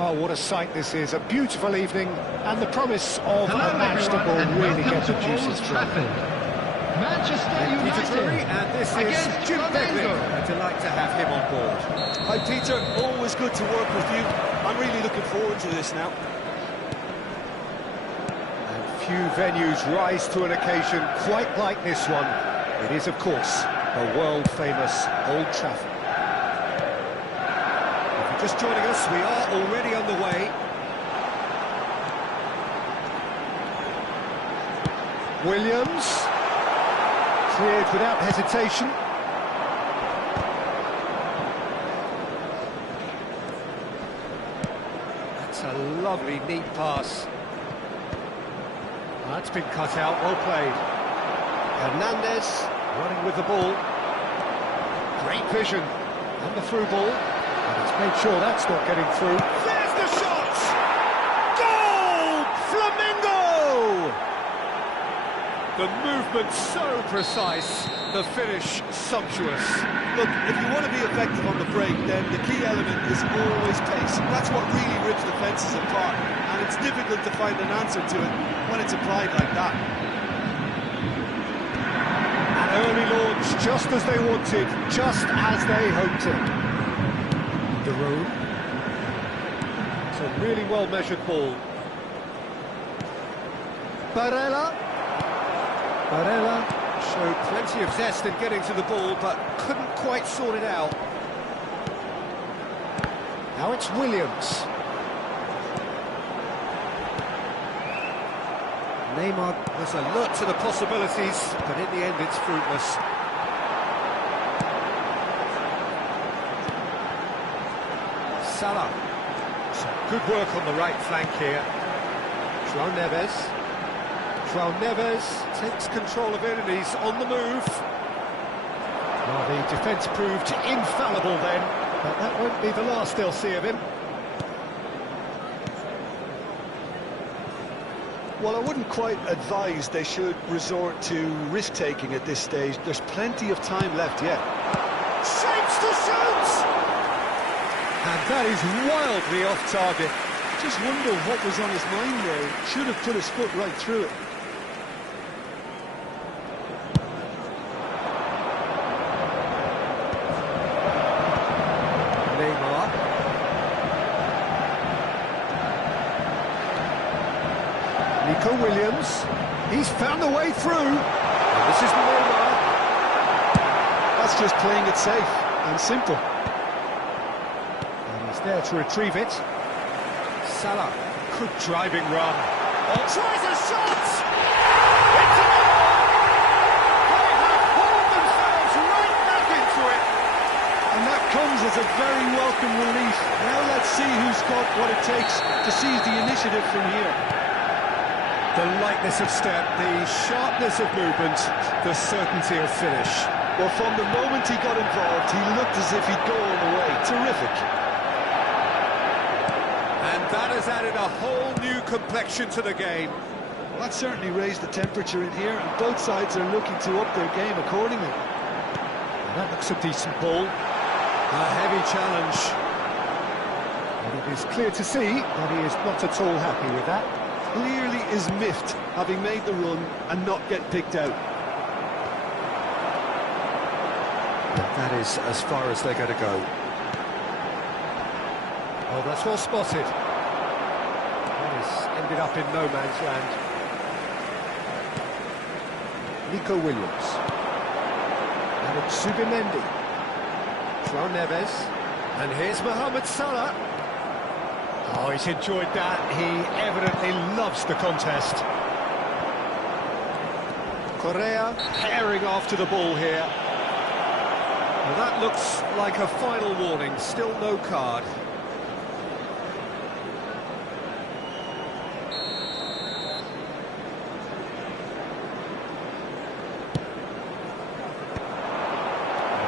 Well, what a sight this is. A beautiful evening and the promise of Hello, a match that will everyone, and really get welcome the to juices Old flowing. Trafford. Manchester United And this against is Jim Begley. Flamengo. A delight to have him on board. Hi Peter, always good to work with you. I'm really looking forward to this now. And few venues rise to an occasion quite like this one. It is, of course, the world-famous Old Trafford. If you're just joining us, we are already on the way. Williams, cleared without hesitation. That's a lovely, neat pass. That's been cut out, well played. Hernandez running with the ball. Great vision. And the through ball. And he's made sure that's not getting through. There's the shot! Goal! Flamengo! The movement so precise, the finish sumptuous. Look, if you want to be effective on the break, then the key element is always pace. That's what really rips defences apart, and it's difficult to find an answer to it when it's applied like that. An early launch, just as they wanted, just as they hoped it. The room. It's a really well-measured ball. Barella showed plenty of zest in getting to the ball, but couldn't quite sort it out. Now it's Williams. Neymar was alert to the possibilities, but in the end it's fruitless. Salah. Some good work on the right flank here. João Neves takes control of it and he's on the move. Well, the defence proved infallible then, but that won't be the last they'll see of him. Well, I wouldn't quite advise they should resort to risk-taking at this stage. There's plenty of time left yet. Shapes to shoot! And that is wildly off target. Just wonder what was on his mind there. Should have put his foot right through it. Neymar. Nico Williams. He's found the way through. And this is Neymar. That's just playing it safe and simple. And he's there to retrieve it. Salah, good driving run. Oh, tries a shot! It's a goal! They have pulled themselves right back into it. And that comes as a very welcome relief. Now let's see who's got what it takes to seize the initiative from here. The lightness of step, the sharpness of movement, the certainty of finish. Well, from the moment he got involved, he looked as if he'd go all the way. Terrific. And that has added a whole new complexion to the game. Well, that certainly raised the temperature in here, and both sides are looking to up their game accordingly. And that looks a decent ball. A heavy challenge. And it is clear to see that he is not at all happy with that. Clearly is miffed, having made the run and not get picked out. That is as far as they're going to go. Oh, that's well spotted. That has ended up in no man's land. Nico Williams. And it's Subimendi. João Neves. And here's Mohamed Salah. Oh, he's enjoyed that. He evidently loves the contest. Correa tearing after the ball here. Well, that looks like a final warning. Still no card.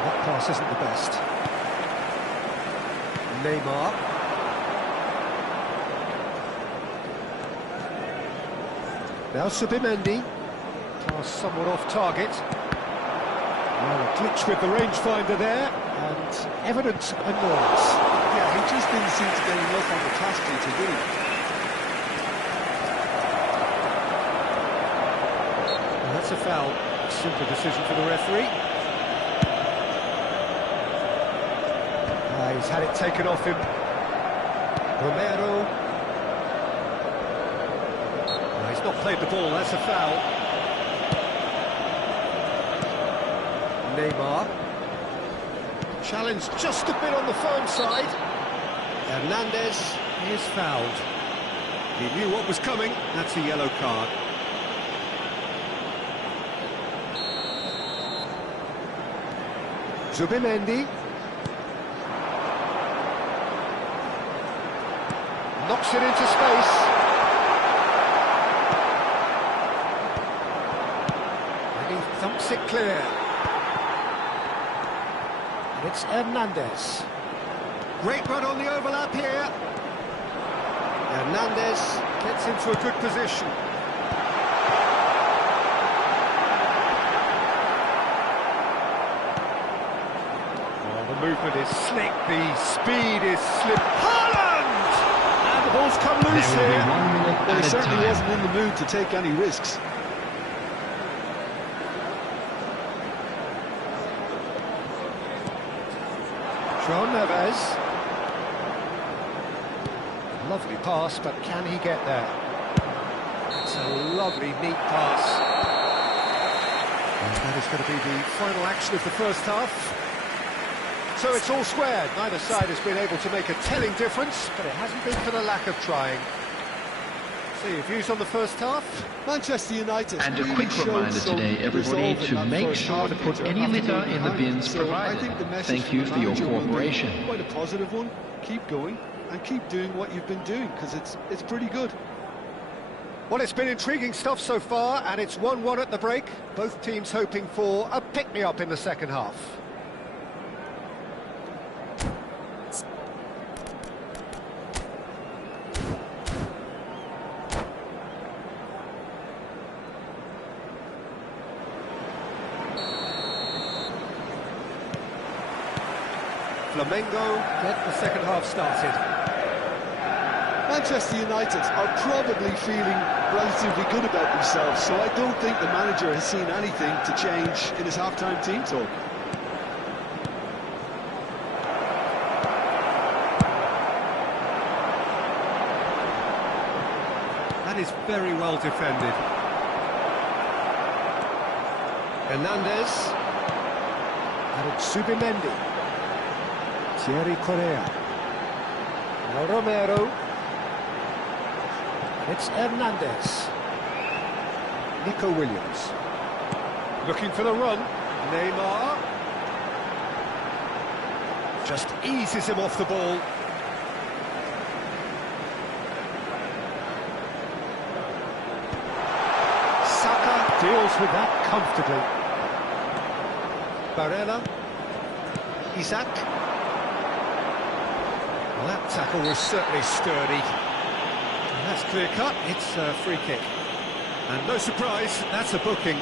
That pass isn't the best. Neymar. Now Subimendi. Pass somewhat off target. Well, a glitch with the rangefinder there, and evident annoyance. Yeah, he just didn't seem to get enough on the task sheet to win. Well, that's a foul. Simple decision for the referee. He's had it taken off him. Romero. No, he's not played the ball, that's a foul. Neymar. Challenge just a bit on the firm side. Hernandez is fouled. He knew what was coming, that's a yellow card. Zubimendi. Knocks it into space. And he thumps it clear. And it's Hernandez. Great run on the overlap here. Hernandez gets into a good position. Oh, the movement is slick, the speed is slim. And the ball's come loose There will be here. 1 minute Well, he added certainly time. wasn't in the mood to take any risks. Johann Neves. Lovely pass, but can he get there? It's a lovely, neat pass. And that is going to be the final action of the first half. So it's all squared. Neither side has been able to make a telling difference, but it hasn't been for the lack of trying. So your views on the first half? Manchester United. And a really quick showed reminder some today, everybody, resolve in to that make first sure half to put after any litter going in the behind. bins So I provided. think the message Thank from you the for your manager will be cooperation. quite a positive one. Keep going and keep doing what you've been doing, because it's pretty good. Well, it's been intriguing stuff so far, and it's 1-1 at the break. Both teams hoping for a pick-me-up in the second half. Flamengo get the second half started. Manchester United are probably feeling relatively good about themselves, so I don't think the manager has seen anything to change in his half-time team talk. That is very well defended. Hernandez. And it's Zubimendi. Thierry Correa. Now Romero. And it's Hernandez. Nico Williams. Looking for the run. Neymar. Just eases him off the ball. Saka deals with that comfortably. Barella. Isaac. Well, that tackle was certainly sturdy. And that's clear cut, it's a free kick. And no surprise, that's a booking.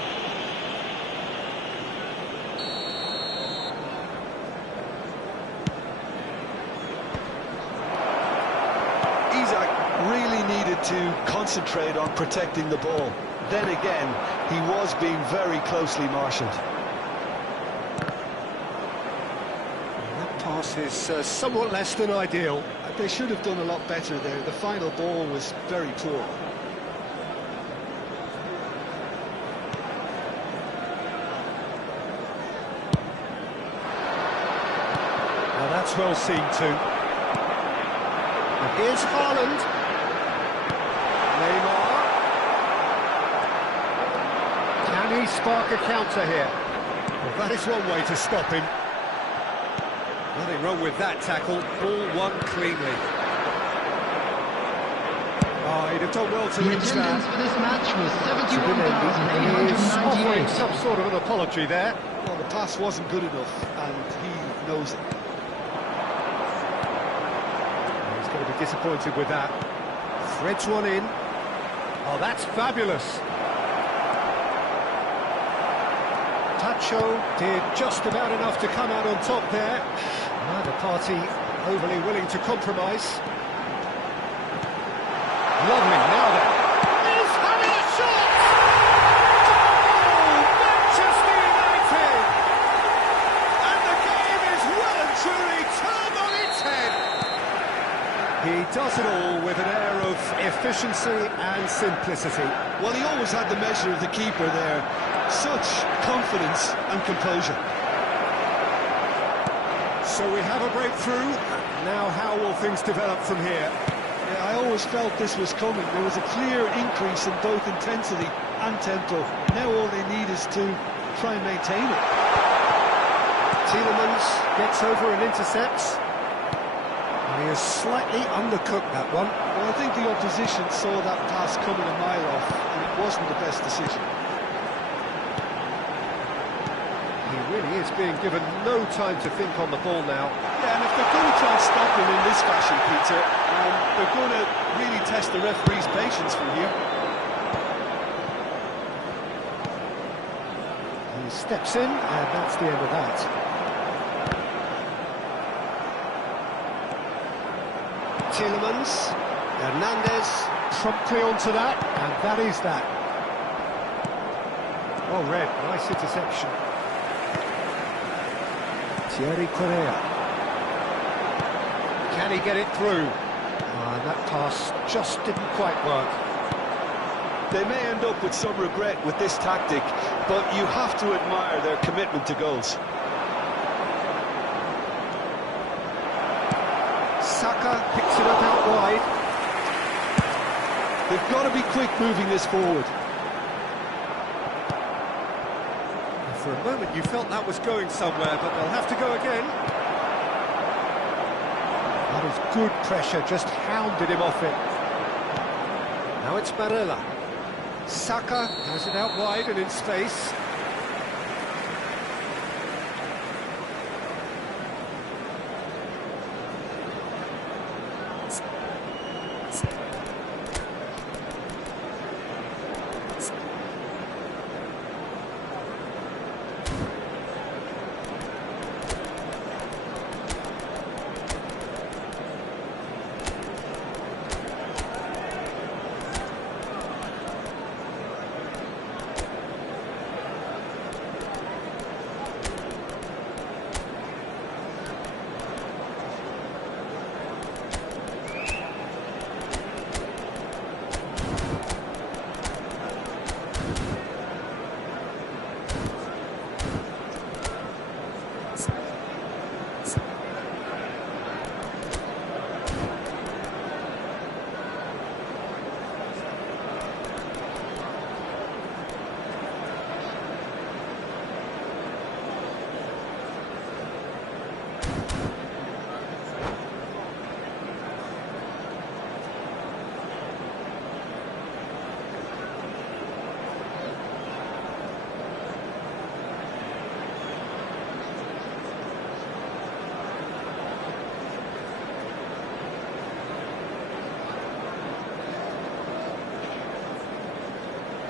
Isaac really needed to concentrate on protecting the ball. Then again, he was being very closely marshalled. That pass is somewhat less than ideal. They should have done a lot better there. The final ball was very poor. Now that's well seen too. And here's Haaland. Neymar. Can he spark a counter here? Well, that is one way to stop him. Nothing wrong with that tackle. Ball won cleanly. Oh, he'd have done well to The reach attendance that. for this match was He is offering 71,898. some sort of an apology there. Well, the pass wasn't good enough, and he knows it. He's going to be disappointed with that. Threads one in. Oh, that's fabulous. Touch Nacho did just about enough to come out on top there. Neither party overly willing to compromise. Lovely, now then. He's having a shot! Oh, Manchester United! And the game is well and truly turned on its head. He does it all with an air of efficiency and simplicity. Well, he always had the measure of the keeper there. Such confidence and composure. So we have a breakthrough. Now how will things develop from here? Yeah, I always felt this was coming. There was a clear increase in both intensity and tempo. Now all they need is to try and maintain it. Tielemans gets over and intercepts. And he has slightly undercooked that one. Well, I think the opposition saw that pass coming a mile off, and it wasn't the best decision. He really is being given no time to think on the ball now. Yeah, and if they're going to try and stop him in this fashion, Peter, they're going to really test the referee's patience from here. He steps in, and that's the end of that. Tielemans, Hernandez, promptly onto that, and that is that. Well read, nice interception. Thierry Correa. Can he get it through? That pass just didn't quite work. They may end up with some regret with this tactic, but you have to admire their commitment to goals. Saka picks it up out wide. They've got to be quick moving this forward. For a moment you felt that was going somewhere, but they'll have to go again. That is good pressure, just hounded him off it. Now it's Barella. Saka has it out wide and in space.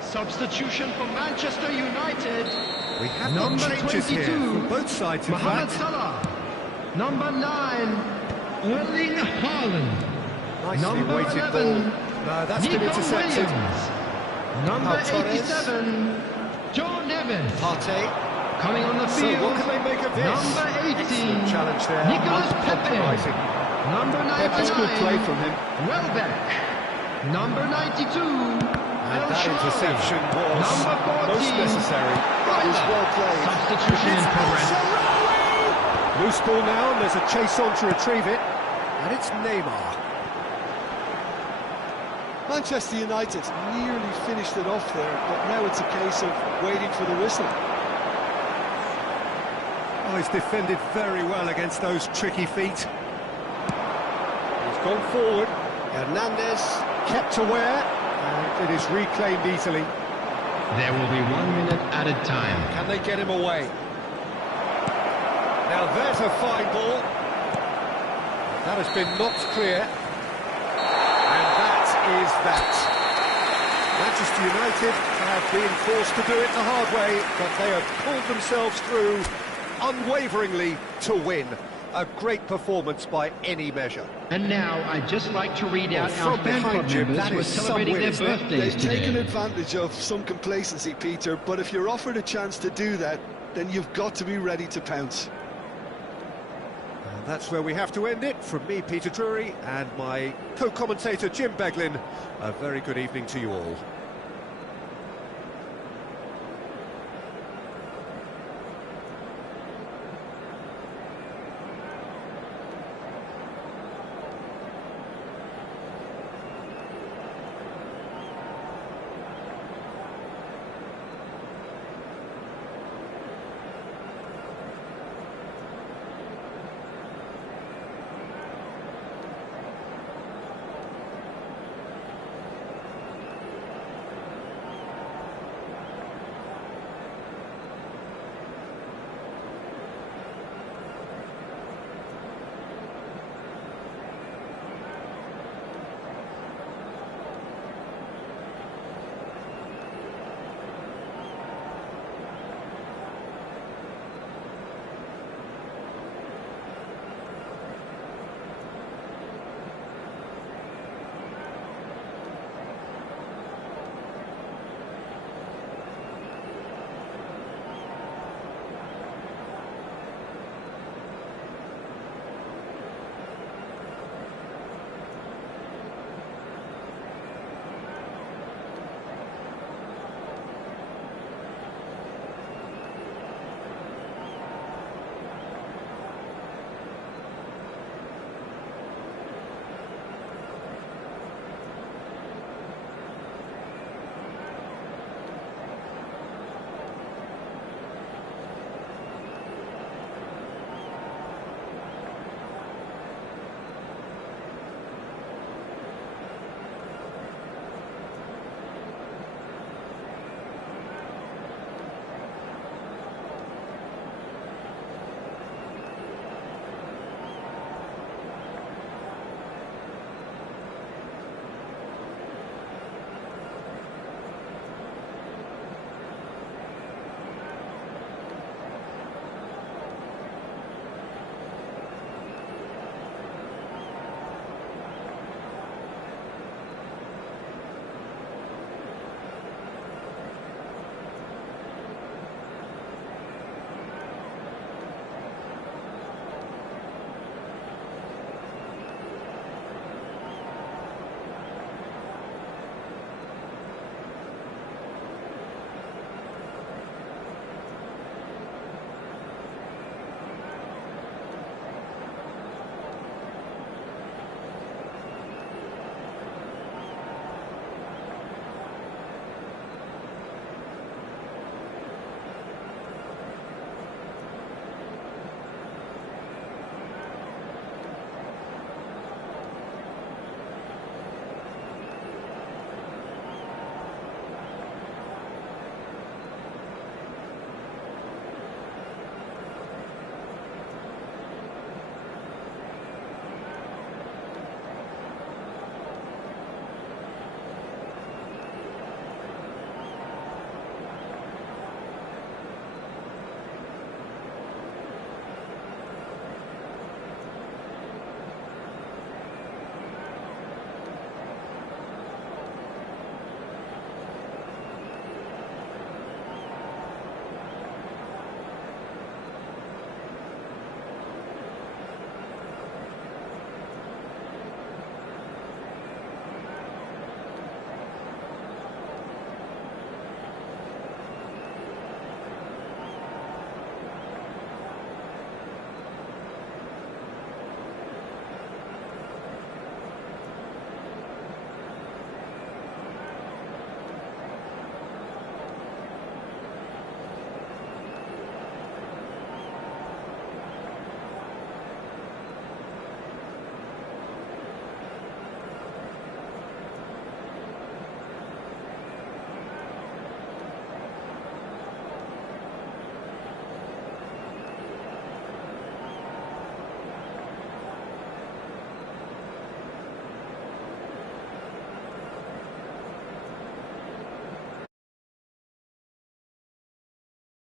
Substitution for Manchester United. We have got Number changes 22, here from both sides, in Mohamed fact. Salah. Number 9, Erling Haaland. Nicely Number weighted 11, ball. No, that's been Nico intercepted. Williams. Number Torres. 87, Joe Neves. Partey. Coming on the So field, what can they make of this? number 18, Excellent challenge there. Nicolas Pepe. Uncompromising. Number 99, Pepe's good play from him. Welbeck. Number 92, And El that Shaarawy. interception was Number 14, most necessary. That was well played. Substitution in progress. Loose ball now, and there's a chase on to retrieve it. And it's Neymar. Manchester United nearly finished it off there, but now it's a case of waiting for the whistle. Oh, he's defended very well against those tricky feet. He's gone forward. Hernandez kept aware, and it is reclaimed easily. There will be 1 minute added time. Can they get him away? Now there's a fine ball. That has been knocked clear. And that is that. Manchester United have been forced to do it the hard way, but they have pulled themselves through unwaveringly to win. A great performance by any measure. And now I'd just like to read out Well, our from fan behind club you, members that who are is some celebrating win, their isn't it? birthdays They've taken today. advantage of some complacency, Peter, but if you're offered a chance to do that, then you've got to be ready to pounce. And that's where we have to end it. From me, Peter Drury, and my co-commentator, Jim Beglin. A very good evening to you all.